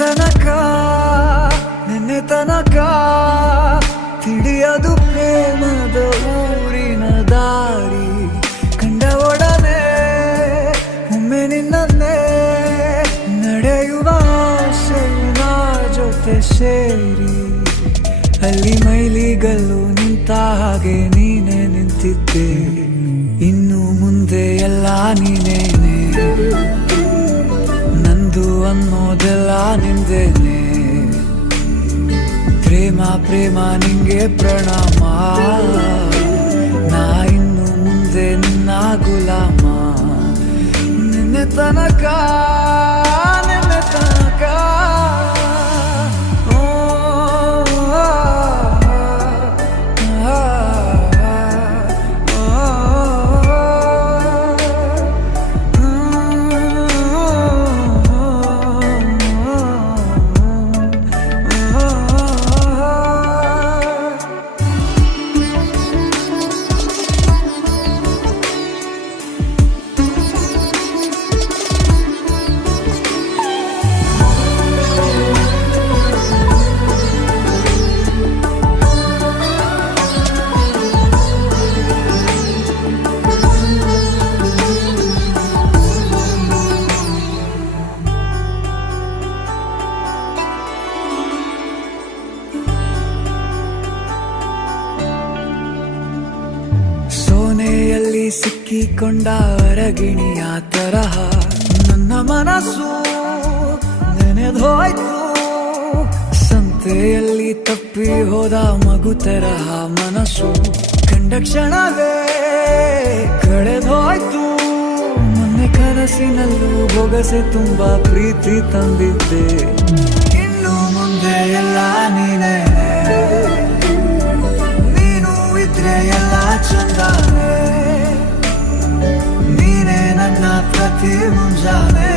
ತನಕ ನಿನ್ನೆ ತನಕ ತಿಳಿಯದು ಪ್ರೇಮದ ಊರಿನ ದಾರಿ ಕಂಡ ಒಡನೆ ಒಮ್ಮೆ ನಿನ್ನೇ ನಡೆಯುವ ಆಸೆಯ ಜೊತೆ ಸೇರಿ ಅಲ್ಲಿ ಮೈಲಿಗಲ್ಲು ನಿಂತ ಹಾಗೆ ನೀನೆ ನಿಂತಿದ್ದೆ ಇನ್ನು ಮುಂದೆ ಎಲ್ಲ ನೀನೇನೆ ನಂದು ಅನ್ನೋದೆಲ್ಲ ನಿಂದೇನೆ ಪ್ರೇಮ ಪ್ರೇಮ ನಿಂಗೆ ಪ್ರಣಾಮ ನಾ ಇನ್ನು ಮುಂದೆ ನಿನ್ನ ಗುಲಾಮ ನಿನ್ನೆ ತನಕ ನಿನ್ನೆ ತನಕ ಸೋನೆಯಲ್ಲಿ ಸಿಕ್ಕಿಕೊಂಡ ಅರಗಿಣಿಯ ತರಹ ನನ್ನ ಮನಸ್ಸು ನೆನೆದೋಯ್ತು ಸಂತೆಯಲ್ಲಿ ತಪ್ಪಿ ಹೋದ ಮಗು ತರಹ ಮನಸ್ಸು ಕಂಡ ಕ್ಷಣವೇ ಕಳೆದೋಯ್ತು ಮೊನ್ನೆ ಕನಸಿನಲ್ಲೂ ಬೊಗಸೆ ತುಂಬಾ ಪ್ರೀತಿ ತಂದಿದ್ದೆ ಇನ್ನು ಮುಂದೆ ಎಲ್ಲ ನೀನೇ ಎಲ್ಲ ಚಂದಾನೆ ನೀನೇ ನನ್ನ ಪ್ರತಿ ಮುಂಜಾನೆ